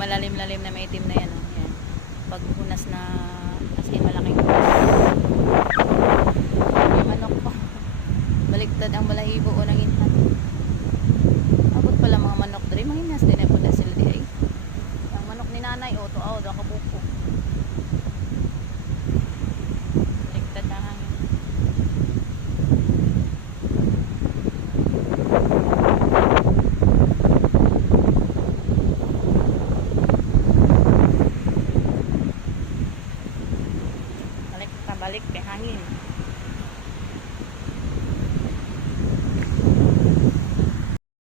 malalim-lalim na maitim na yan. Oh. Yan. Pag hunas na, as in malaking hunas. May manok pa. Baliktad ang balahibo o nanginhan. Abot pala mga manok dali. Manginas din po na sila di. Ang manok ni nanay, o to aw, daw kabuko. Baliktad na hangin. Balik kay hangin.